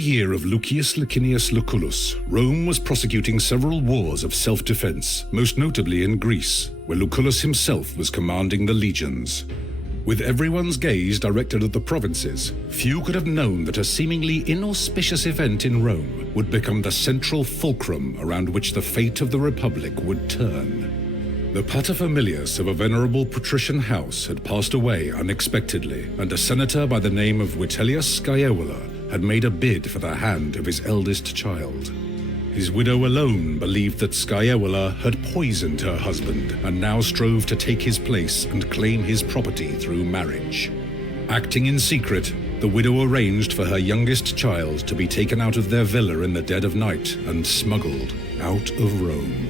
Year of Lucius Licinius Lucullus, Rome was prosecuting several wars of self-defense, most notably in Greece, where Lucullus himself was commanding the legions. With everyone's gaze directed at the provinces, few could have known that a seemingly inauspicious event in Rome would become the central fulcrum around which the fate of the Republic would turn. The paterfamilias of a venerable patrician house had passed away unexpectedly, and a senator by the name of Vitellius Scaevola had made a bid for the hand of his eldest child. His widow alone believed that Scaevola had poisoned her husband and now strove to take his place and claim his property through marriage. Acting in secret, the widow arranged for her youngest child to be taken out of their villa in the dead of night and smuggled out of Rome.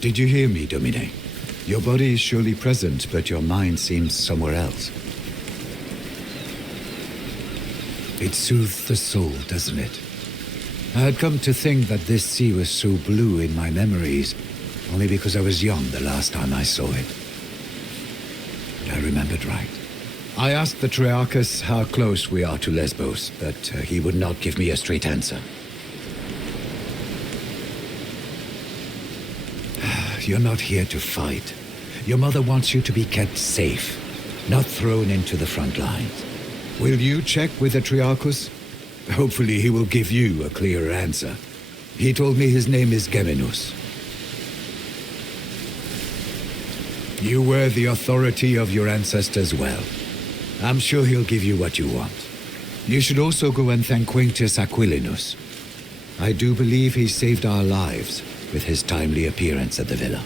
Did you hear me, Domine? Your body is surely present, but your mind seems somewhere else. It soothes the soul, doesn't it? I had come to think that this sea was so blue in my memories, only because I was young the last time I saw it. But I remembered right. I asked the Triarchus how close we are to Lesbos, but he would not give me a straight answer. You're not here to fight. Your mother wants you to be kept safe, not thrown into the front lines. Will you check with the Triarchus? Hopefully he will give you a clearer answer. He told me his name is Geminus. You were the authority of your ancestors well. I'm sure he'll give you what you want. You should also go and thank Quintus Aquilinus. I do believe he saved our lives with his timely appearance at the villa.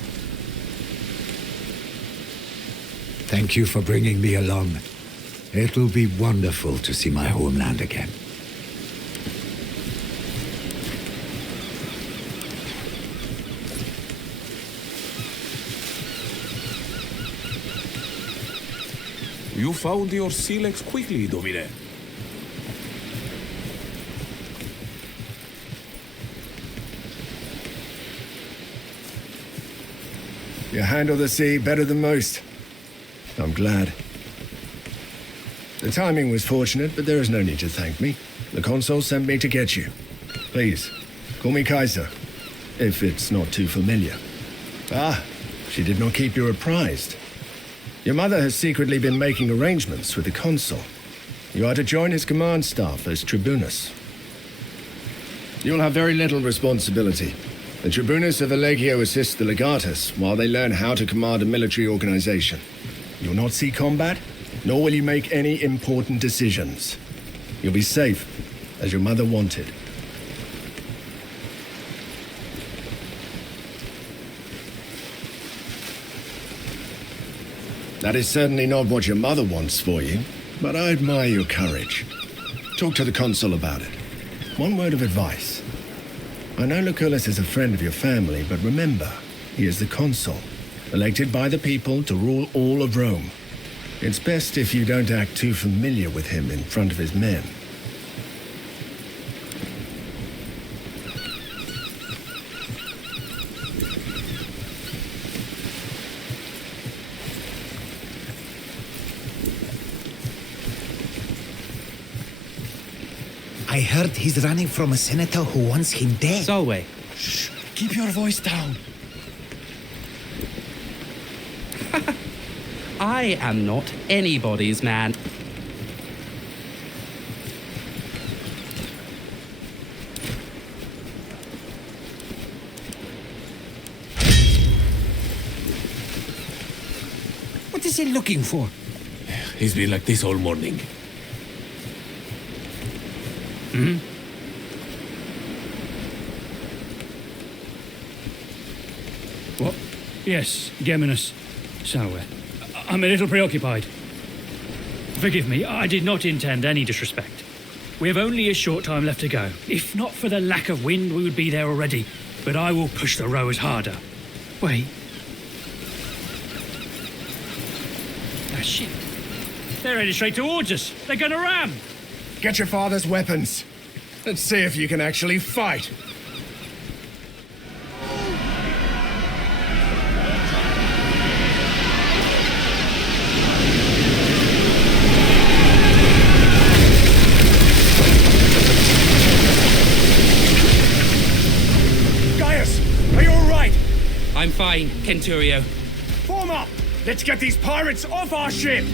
Thank you for bringing me along. It'll be wonderful to see my homeland again. You found your silex quickly, Domine. You handle the sea better than most. I'm glad. The timing was fortunate, but there is no need to thank me. The consul sent me to get you. Please, call me Kaiser, if it's not too familiar. Ah, she did not keep you apprised. Your mother has secretly been making arrangements with the consul. You are to join his command staff as tribunus. You'll have very little responsibility. The tribunus of the Legio assists the legatus while they learn how to command a military organization. You'll not see combat, nor will you make any important decisions. You'll be safe, as your mother wanted. That is certainly not what your mother wants for you, but I admire your courage. Talk to the consul about it. One word of advice. I know Lucullus is a friend of your family, but remember, he is the consul, elected by the people to rule all of Rome. It's best if you don't act too familiar with him in front of his men. I heard he's running from a senator who wants him dead. Solway. Shh! Keep your voice down. I am not anybody's man. What is he looking for? He's been like this all morning. What? Yes, Geminus. So, I'm a little preoccupied. Forgive me, I did not intend any disrespect. We have only a short time left to go. If not for the lack of wind, we would be there already. But I will push the rowers harder. Wait. Ah, shit. They're headed straight towards us. They're gonna ram. Get your father's weapons. Let's see if you can actually fight. I'm fine, Kenturio. Form up! Let's get these pirates off our ship!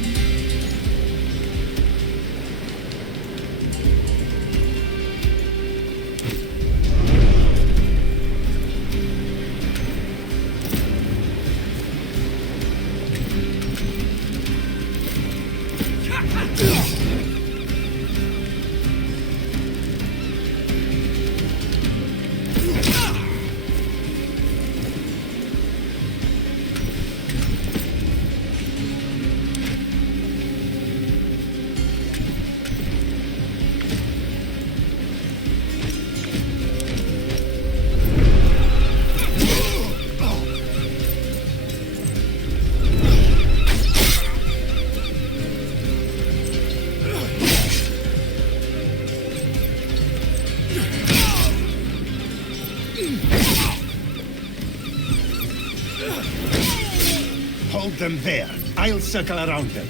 Hold them there. I'll circle around them.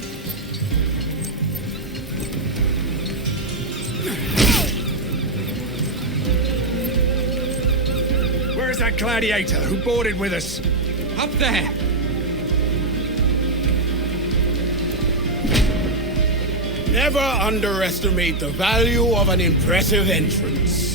Where's that gladiator who boarded with us? Up there! Never underestimate the value of an impressive entrance.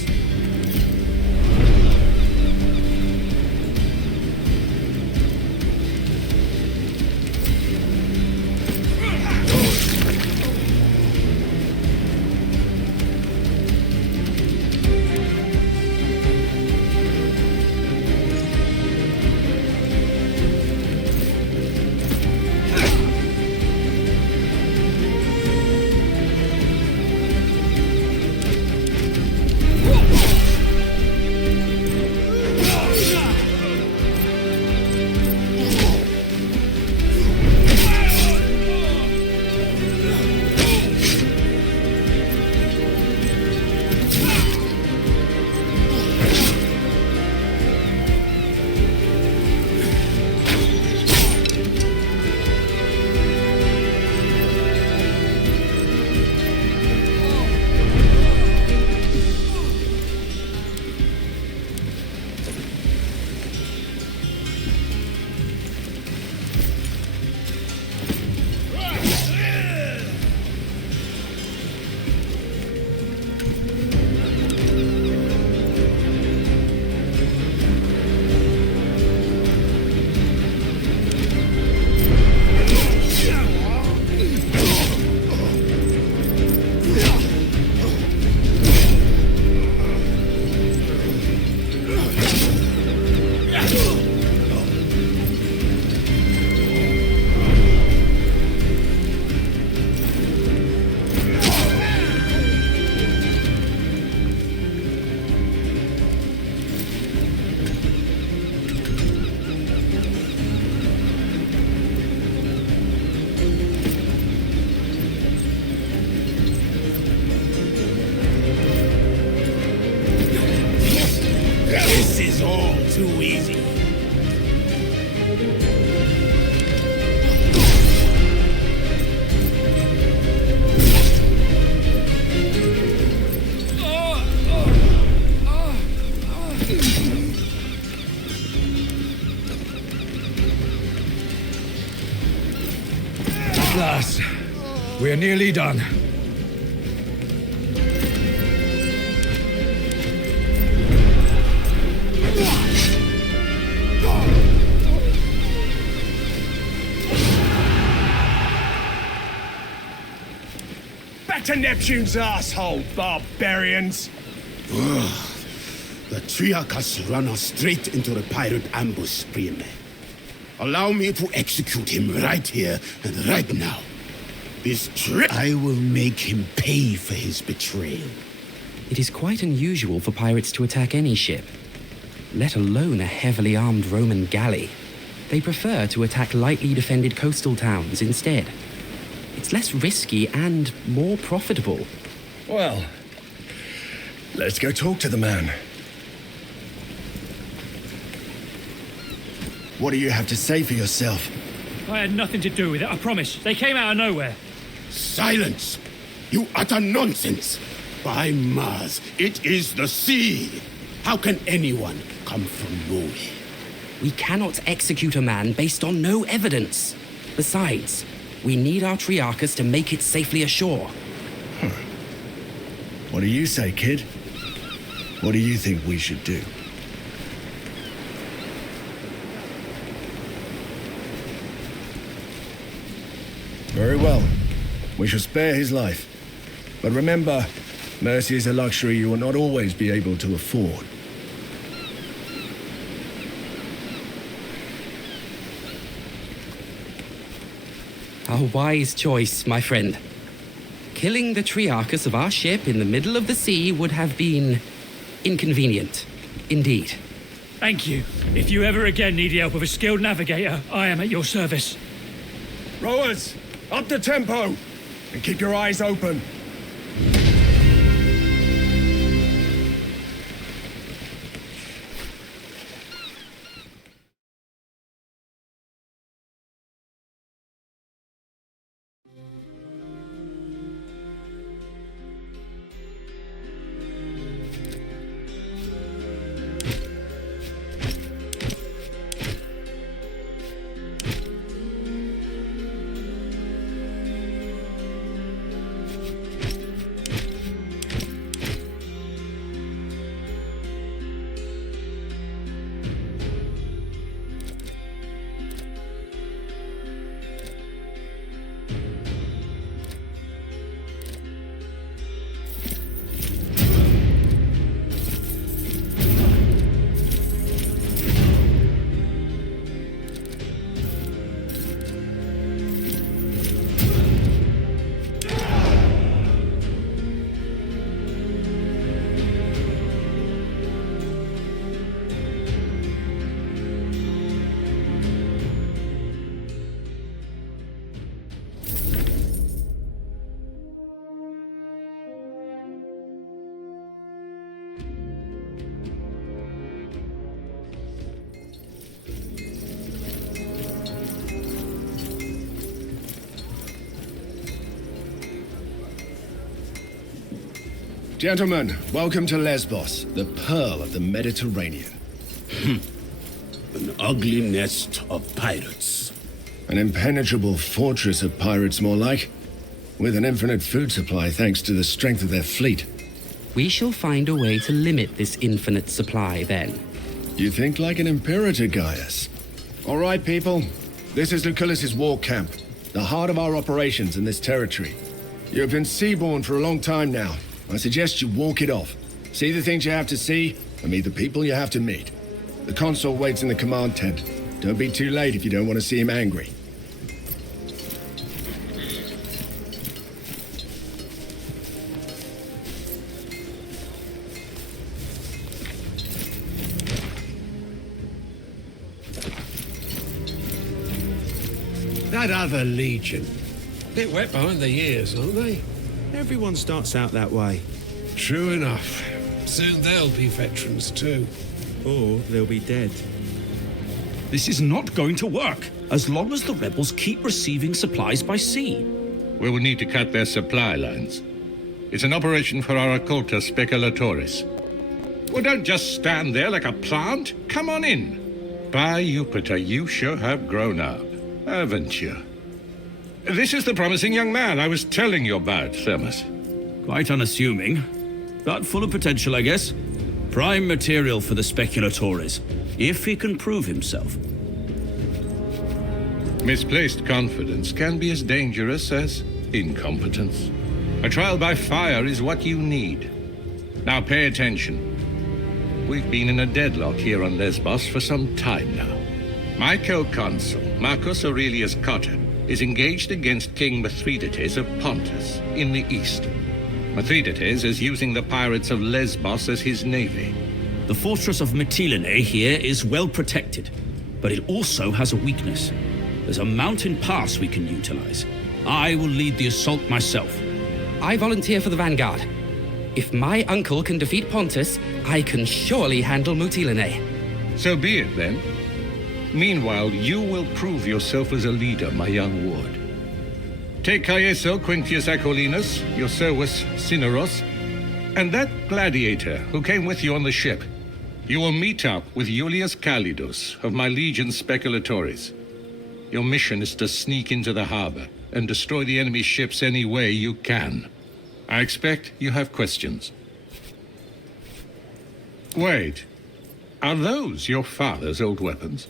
This is all too easy. At last, we're nearly done. Back to Neptune's asshole, barbarians! The Triarchus ran us straight into the pirate ambush stream. Allow me to execute him right here and right now. I will make him pay for his betrayal. It is quite unusual for pirates to attack any ship, let alone a heavily armed Roman galley. They prefer to attack lightly defended coastal towns instead. It's less risky and more profitable. Well, let's go talk to the man. What do you have to say for yourself? I had nothing to do with it, I promise. They came out of nowhere. Silence! You utter nonsense! By Mars, it is the sea! How can anyone come from nowhere? We cannot execute a man based on no evidence. Besides, we need our Triarchus to make it safely ashore. What do you say, kid? What do you think we should do? Very well. We shall spare his life. But remember, mercy is a luxury you will not always be able to afford. A wise choice, my friend. Killing the Triarchus of our ship in the middle of the sea would have been inconvenient, indeed. Thank you. If you ever again need the help of a skilled navigator, I am at your service. Rowers, up the tempo! And keep your eyes open. Gentlemen, welcome to Lesbos, the pearl of the Mediterranean. An ugly nest of pirates. An impenetrable fortress of pirates, more like. With an infinite food supply thanks to the strength of their fleet. We shall find a way to limit this infinite supply then. You think like an imperator, Gaius. All right, people. This is Lucullus's war camp, the heart of our operations in this territory. You have been seaborne for a long time now. I suggest you walk it off. See the things you have to see, and meet the people you have to meet. The consul waits in the command tent. Don't be too late if you don't want to see him angry. That other legion. Bit wet behind the ears, aren't they? Everyone starts out that way. True enough. Soon they'll be veterans too. Or they'll be dead. This is not going to work, as long as the rebels keep receiving supplies by sea. We will need to cut their supply lines. It's an operation for our occulta speculatoris. Well, don't just stand there like a plant. Come on in. By Jupiter, you sure have grown up, haven't you? This is the promising young man I was telling you about, Thermus. Quite unassuming, but full of potential, I guess. Prime material for the speculatoris, if he can prove himself. Misplaced confidence can be as dangerous as incompetence. A trial by fire is what you need. Now pay attention. we've been in a deadlock here on Lesbos for some time now. My co-consul, Marcus Aurelius Cotta, is engaged against King Mithridates of Pontus in the east. Mithridates is using the pirates of Lesbos as his navy. The fortress of Mytilene here is well protected, but it also has a weakness. There's a mountain pass we can utilize. I will lead the assault myself. I volunteer for the vanguard. If my uncle can defeat Pontus, I can surely handle Mytilene. So be it, then. Meanwhile, you will prove yourself as a leader, my young ward. Take Caeso Quinctius Acollinus, your Servus Cineros, and that gladiator who came with you on the ship. You will meet up with Iulius Calidus of my legion Speculatores. Your mission is to sneak into the harbor and destroy the enemy ships any way you can. I expect you have questions. Wait, are those your father's old weapons?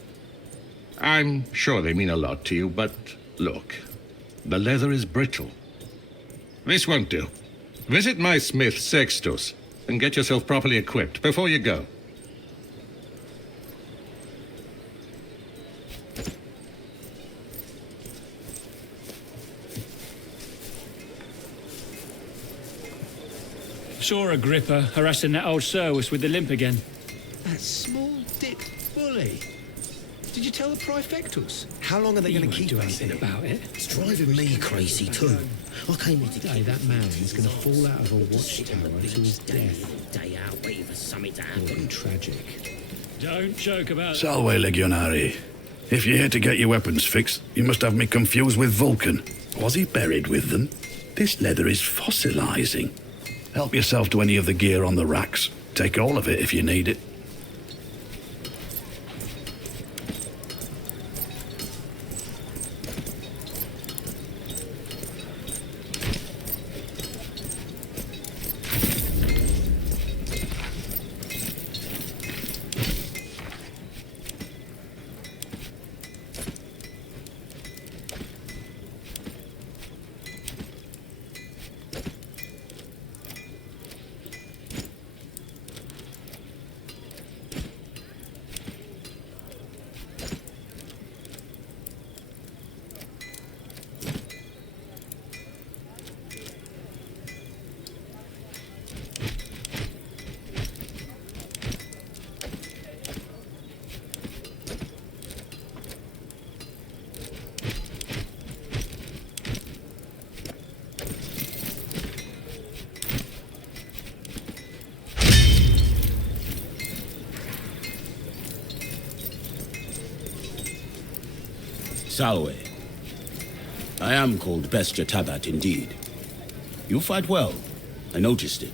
I'm sure they mean a lot to you, but look, the leather is brittle. This won't do. Visit my smith, Sextus, and get yourself properly equipped before you go. Saw Agrippa harassing that old Servus with the limp again. That small-dicked bully. Did you tell the Praefectus? How long are they going to keep us here? About it. It's driving me crazy too. I came here today. That man is going to fall out of a watchtower to his death. Day out, waiting for something to happen. Tragic. Don't joke about Salve, Legionari. If you're here to get your weapons fixed, you must have me confused with Vulcan. Was he buried with them? This leather is fossilizing. Help yourself to any of the gear on the racks. Take all of it if you need it. Salve. I am called Bestia Tabat indeed. You fight well. I noticed it.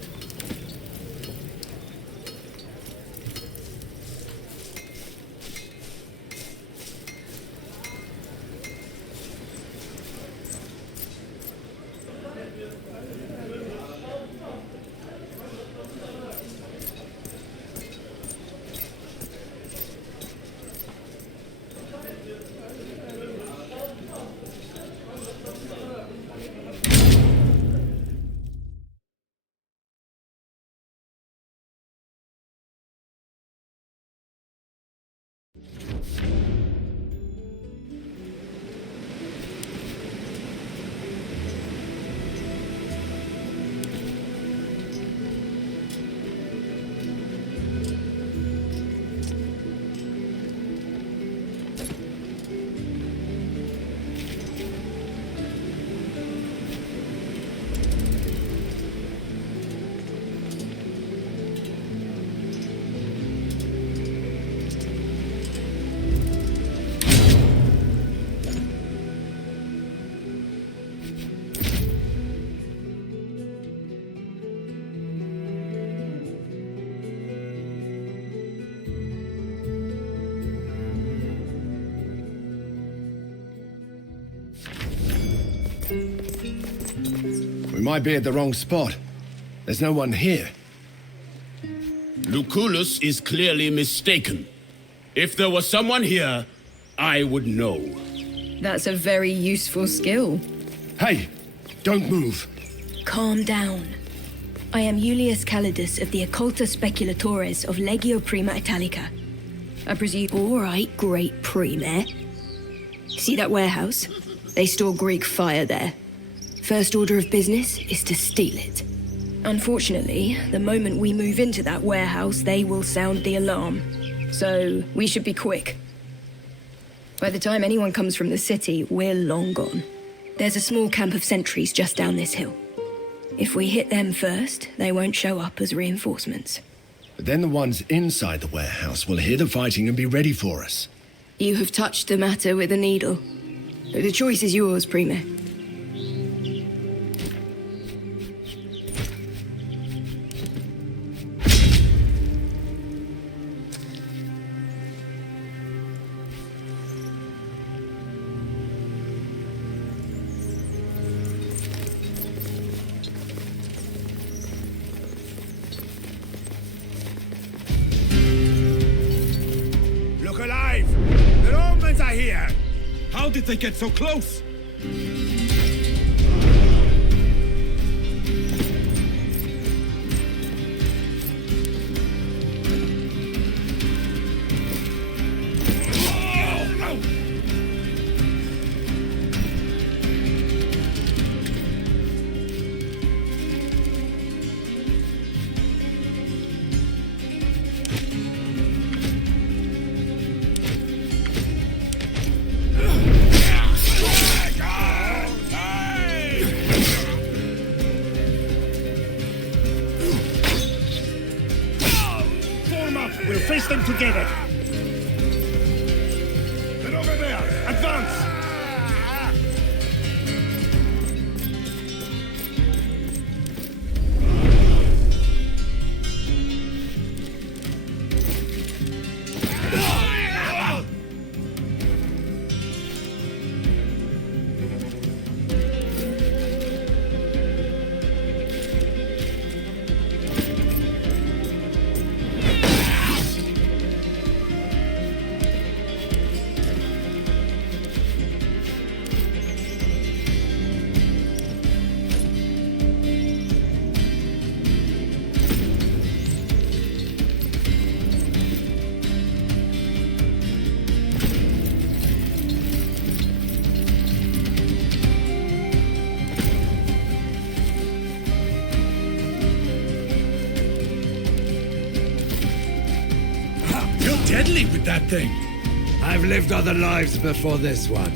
We might be at the wrong spot. There's no one here. Lucullus is clearly mistaken. If there was someone here, I would know. That's a very useful skill. Hey, don't move. Calm down. I am Julius Calidus of the Occulta Speculatores of Legio Prima Italica. I presume... All right, great Prime. See that warehouse? They store Greek fire there. First order of business is to steal it. Unfortunately, the moment we move into that warehouse, they will sound the alarm. So, we should be quick. By the time anyone comes from the city, we're long gone. There's a small camp of sentries just down this hill. If we hit them first, they won't show up as reinforcements. But then the ones inside the warehouse will hear the fighting and be ready for us. You have touched the matter with a needle. The choice is yours, Prime. Look alive! The Romans are here! How did they get so close? We'll face them together. They're over there. Advance! Deadly with that thing. I've lived other lives before this one.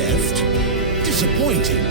left? Disappointing.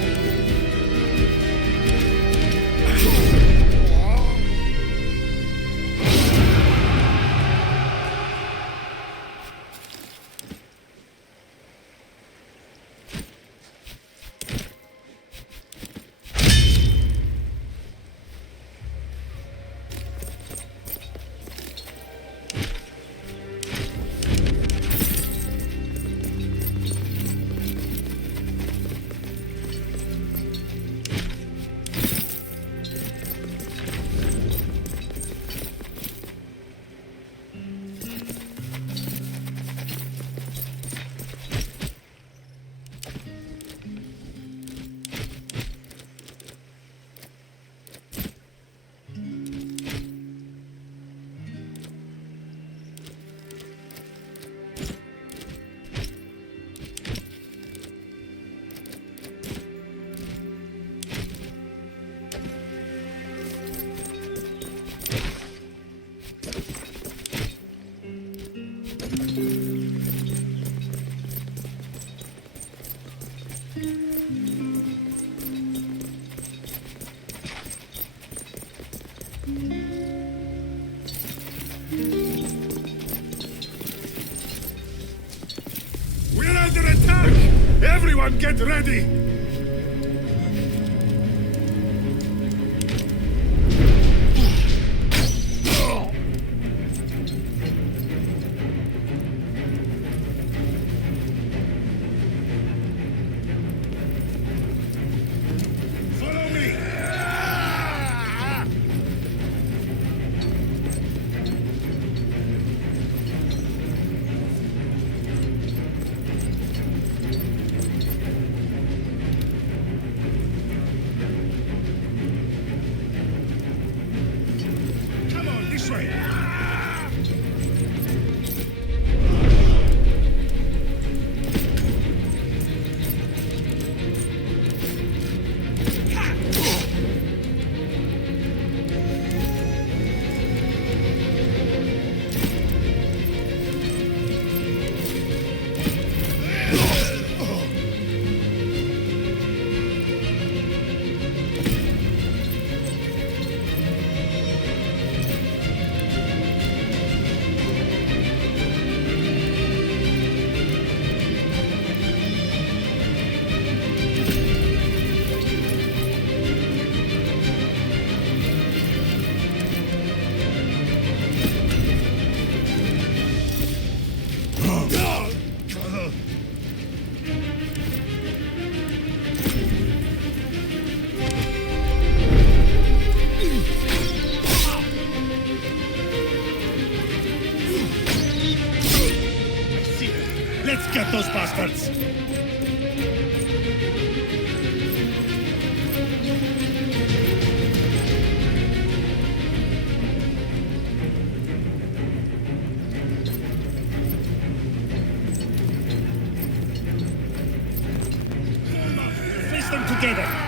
We're under attack! Everyone get ready! Follow me! Come on, this way! Let's get those bastards! Face them together!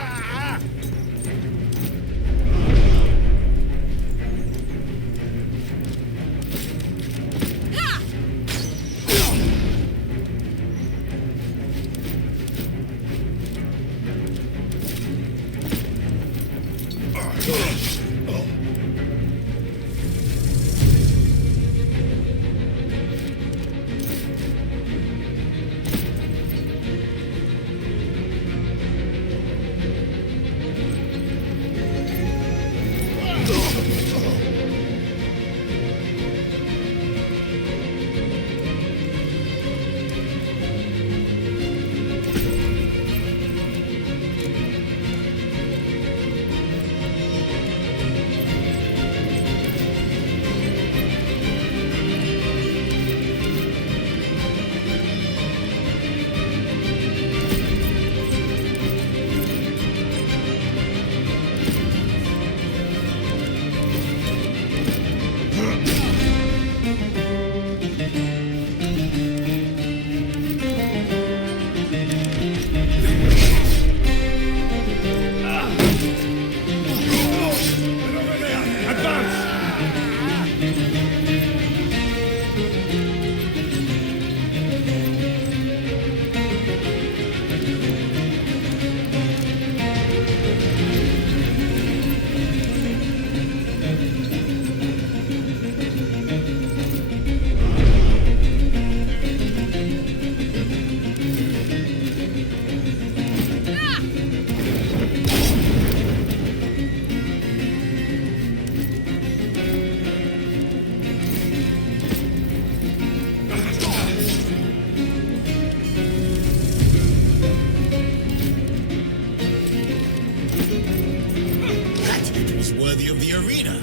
was worthy of the arena.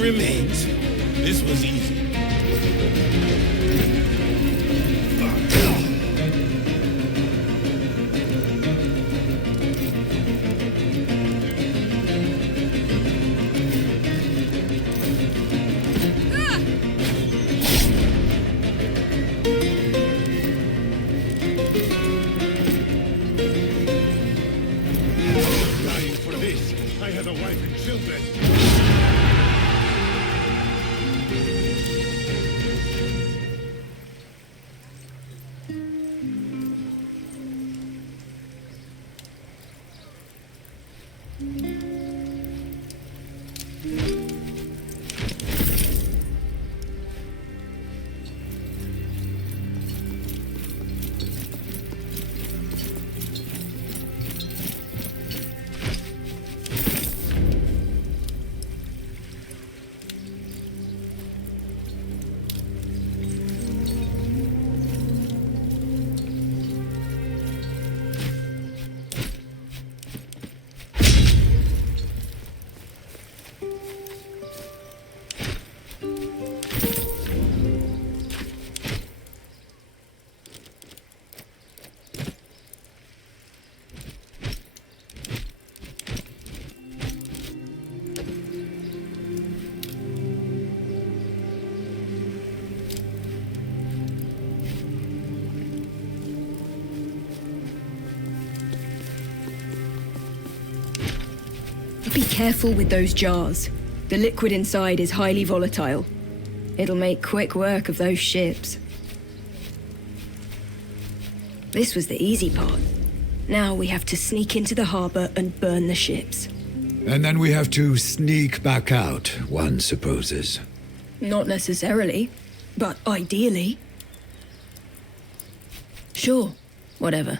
Remains. This was easy. Dying for this. I have a wife and children. Be careful with those jars. The liquid inside is highly volatile. It'll make quick work of those ships. This was the easy part. Now we have to sneak into the harbor and burn the ships. And then we have to sneak back out, one supposes. Not necessarily, but ideally. Sure, whatever.